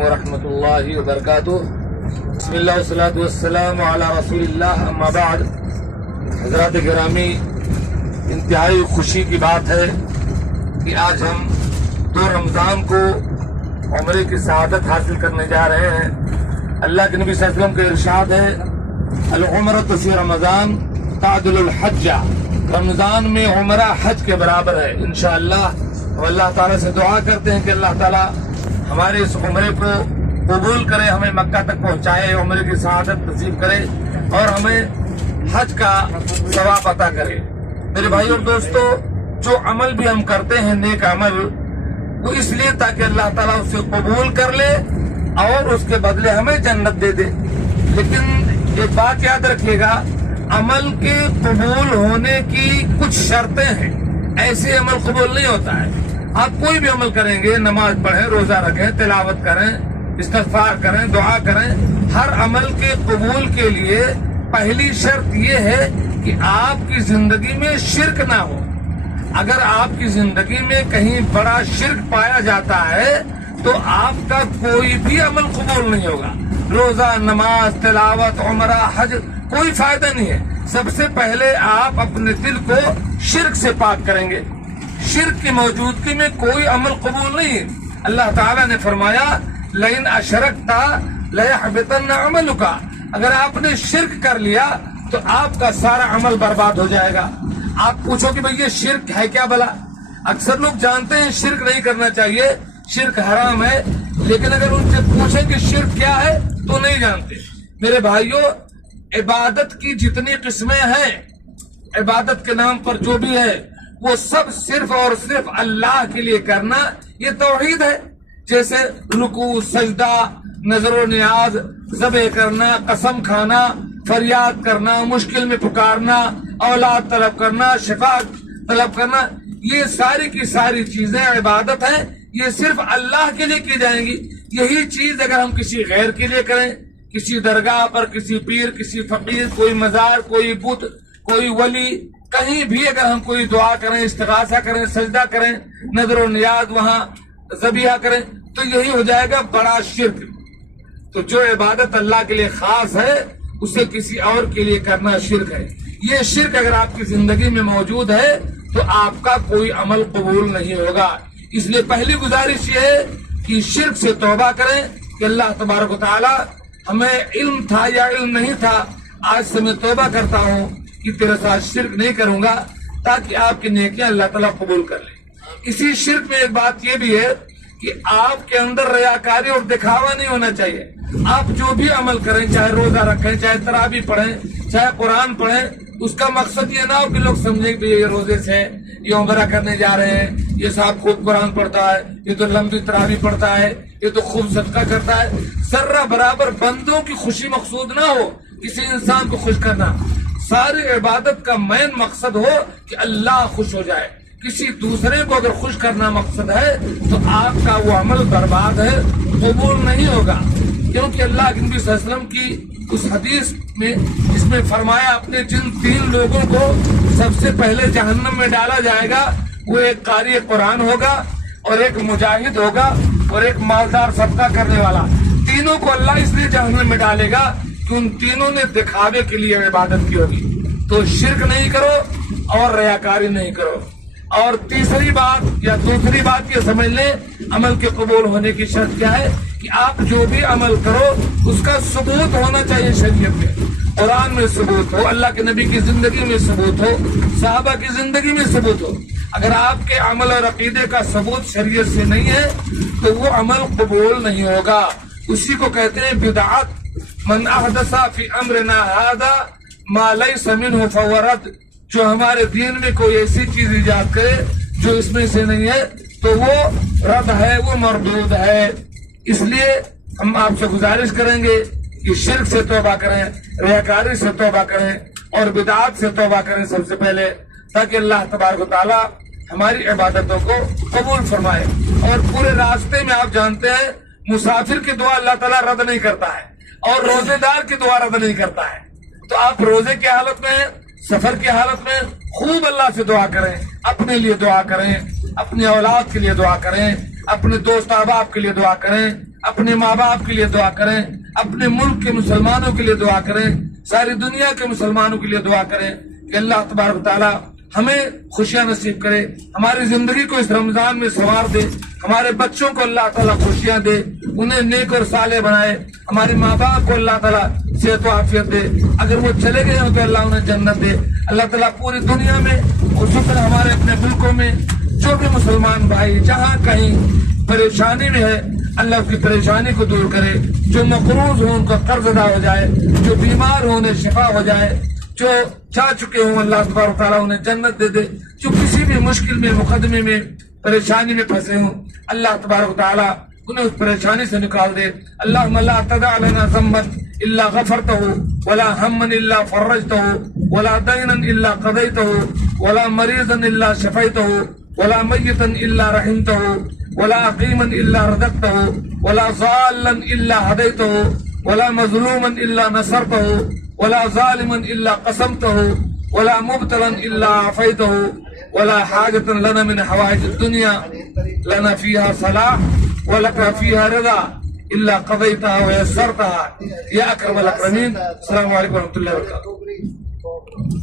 ورحمۃ اللہ وبرکاتہ۔ بسم اللہ والصلاۃ والسلام علی رسول اللہ، اما بعد۔ حضرات گرامی، انتہائی خوشی کی بات ہے کہ آج ہم 2 رمضان کو عمرے کی سعادت حاصل کرنے جا رہے ہیں۔ اللہ کے نبی صلی اللہ علیہ وسلم کا ارشاد ہے، العمرۃ فی رمضان تعدل الحج، رمضان میں عمرہ حج کے برابر ہے۔ انشاءاللہ ہم اللہ تعالیٰ سے دعا کرتے ہیں کہ اللہ تعالیٰ ہمارے اس عمرے کو قبول کرے، ہمیں مکہ تک پہنچائے، عمرے کی سعادت نصیب کرے اور ہمیں حج کا ثواب عطا کرے۔ میرے بھائی اور دوستو، جو عمل بھی ہم کرتے ہیں نیک عمل، وہ اس لیے تاکہ اللہ تعالیٰ اسے قبول کر لے اور اس کے بدلے ہمیں جنت دے دے۔ لیکن ایک بات یاد رکھیے گا، عمل کے قبول ہونے کی کچھ شرطیں ہیں، ایسے عمل قبول نہیں ہوتا ہے۔ آپ کوئی بھی عمل کریں گے، نماز پڑھیں، روزہ رکھیں، تلاوت کریں، استغفار کریں، دعا کریں، ہر عمل کے قبول کے لیے پہلی شرط یہ ہے کہ آپ کی زندگی میں شرک نہ ہو۔ اگر آپ کی زندگی میں کہیں بڑا شرک پایا جاتا ہے تو آپ کا کوئی بھی عمل قبول نہیں ہوگا۔ روزہ، نماز، تلاوت، عمرہ، حج، کوئی فائدہ نہیں ہے۔ سب سے پہلے آپ اپنے دل کو شرک سے پاک کریں گے۔ شرک کی موجودگی میں کوئی عمل قبول نہیں۔ اللہ تعالیٰ نے فرمایا، لئن اشرکت لیحبطن عملک، اگر آپ نے شرک کر لیا تو آپ کا سارا عمل برباد ہو جائے گا۔ آپ پوچھو کہ بھئی یہ شرک ہے کیا بھلا؟ اکثر لوگ جانتے ہیں شرک نہیں کرنا چاہیے، شرک حرام ہے، لیکن اگر ان سے پوچھیں کہ شرک کیا ہے تو نہیں جانتے۔ میرے بھائیوں، عبادت کی جتنی قسمیں ہیں، عبادت کے نام پر جو بھی ہے، وہ سب صرف اور صرف اللہ کے لیے کرنا، یہ توحید ہے۔ جیسے رکوع، سجدہ، نظر و نیاز، ذبح کرنا، قسم کھانا، فریاد کرنا، مشکل میں پکارنا، اولاد طلب کرنا، شفاعت طلب کرنا، یہ ساری کی ساری چیزیں عبادت ہیں، یہ صرف اللہ کے لیے کی جائیں گی۔ یہی چیز اگر ہم کسی غیر کے لیے کریں، کسی درگاہ پر، کسی پیر، کسی فقیر، کوئی مزار، کوئی بت، کوئی ولی، کہیں بھی اگر ہم کوئی دعا کریں، استغاثہ کریں، سجدہ کریں، نظر و نیاز وہاں ذبیحہ کریں، تو یہی ہو جائے گا بڑا شرک۔ تو جو عبادت اللہ کے لیے خاص ہے، اسے کسی اور کے لیے کرنا شرک ہے۔ یہ شرک اگر آپ کی زندگی میں موجود ہے تو آپ کا کوئی عمل قبول نہیں ہوگا۔ اس لیے پہلی گزارش یہ ہے کہ شرک سے توبہ کریں کہ اللہ تبارک و تعالی، ہمیں علم تھا یا علم نہیں تھا، آج سے میں توبہ کرتا ہوں کہ تیرے ساتھ شرک نہیں کروں گا، تاکہ آپ کی نیکیاں اللہ تعالیٰ قبول کر لے۔ اسی شرک میں ایک بات یہ بھی ہے کہ آپ کے اندر ریاکاری اور دکھاوا نہیں ہونا چاہیے۔ آپ جو بھی عمل کریں، چاہے روزہ رکھیں، چاہے تراویح پڑھیں، چاہے قرآن پڑھیں، اس کا مقصد یہ نہ ہو کہ لوگ سمجھیں کہ یہ روزے سے یہ عمرہ کرنے جا رہے ہیں، یہ صاحب خوب قرآن پڑھتا ہے، یہ تو لمبی تراویح پڑھتا ہے، یہ تو خوب صدقہ کرتا ہے۔ ذرہ برابر بندوں کی خوشی مقصود نہ ہو، کسی انسان کو خوش کرنا۔ ساری عبادت کا مین مقصد ہو کہ اللہ خوش ہو جائے۔ کسی دوسرے کو اگر خوش کرنا مقصد ہے تو آپ کا وہ عمل برباد ہے، قبول نہیں ہوگا۔ کیونکہ اللہ کے نبی صلی اللہ علیہ وسلم کی اس حدیث میں، جس میں فرمایا، اپنے جن 3 لوگوں کو سب سے پہلے جہنم میں ڈالا جائے گا، وہ ایک قاری قرآن ہوگا، اور ایک مجاہد ہوگا، اور ایک مالدار صدقہ کرنے والا۔ تینوں کو اللہ اس لیے جہنم میں ڈالے گا کہ ان تینوں نے دکھاوے کے لیے عبادت کی ہوگی۔ تو شرک نہیں کرو اور ریاکاری نہیں کرو۔ اور تیسری بات یا دوسری بات یہ سمجھ لیں، عمل کے قبول ہونے کی شرط کیا ہے کہ آپ جو بھی عمل کرو اس کا ثبوت ہونا چاہیے شریعت میں، قرآن میں ثبوت ہو، اللہ کے نبی کی زندگی میں ثبوت ہو، صحابہ کی زندگی میں ثبوت ہو۔ اگر آپ کے عمل اور عقیدے کا ثبوت شریعت سے نہیں ہے تو وہ عمل قبول نہیں ہوگا۔ اسی کو کہتے ہیں بدعت۔ من احدث فی امرنا ھذا ما لیس منہ فہو رد، جو ہمارے دین میں کوئی ایسی چیز ایجاد کرے جو اس میں سے نہیں ہے تو وہ رد ہے، وہ مردود ہے۔ اس لیے ہم آپ سے گزارش کریں گے کہ شرک سے توبہ کریں، ریاکاری سے توبہ کریں، اور بدعات سے توبہ کریں سب سے پہلے، تاکہ اللہ تبارک و تعالی ہماری عبادتوں کو قبول فرمائے۔ اور پورے راستے میں آپ جانتے ہیں مسافر کی دعا اللہ تعالیٰ رد نہیں کرتا ہے، اور روزے دار کی دعا رد نہیں کرتا ہے۔ تو آپ روزے کی حالت میں، سفر کی حالت میں خوب اللہ سے دعا کریں، اپنے لیے دعا کریں، اپنی اولاد کے لیے دعا کریں، اپنے دوست احباب کے لیے دعا کریں، اپنے ماں باپ کے لیے دعا کریں، اپنے ملک کے مسلمانوں کے لیے دعا کریں، ساری دنیا کے مسلمانوں کے لیے دعا کریں کہ اللہ تبارک و تعالیٰ ہمیں خوشیاں نصیب کرے، ہماری زندگی کو اس رمضان میں سنوار دے، ہمارے بچوں کو اللہ تعالیٰ خوشیاں دے، انہیں نیک اور صالح بنائے، ہمارے ماں باپ کو اللہ تعالیٰ صحت و عافیت دے، اگر وہ چلے گئے ہوں تو اللہ انہیں جنت دے۔ اللہ تعالیٰ پوری دنیا میں خصوصاً ہمارے اپنے ملکوں میں جو بھی مسلمان بھائی جہاں کہیں پریشانی میں ہے، اللہ اس کی پریشانی کو دور کرے، جو مقروض ہوں ان کا قرض ادا ہو جائے، جو بیمار ہوں انہیں شفا ہو جائے، جو جا چکے ہوں اللہ تبارک و تعالیٰ انہیں جنت دے دے، جو کسی بھی مشکل میں مقدمے میں پریشانی میں پھنسے ہوں اللہ تبارک و تعالیٰ انہیں اس پریشانی سے نکال دے۔ اللہم لا تدع لنا ذنبا الا غفرتہ ولا ہما الا فرجتہ ولا دینا الا قضیتہ ولا مریضا الا شفیتہ ولا میتا الا رحمتہ ولا عقیما الا رزقتہ ولا ضالا الا ہدیتہ ولا مظلوما الا نصرتہ ولا ظالما الا قسمتہ ولا مبتلا الا عافیتہ ولا حاجة لنا من حوائج الدنيا لنا فيها صلاح ولك فيها رضا إلا قضيتها ويسرتها يا أكرم الأكرمين۔ السلام عليكم ورحمة الله وبركاته۔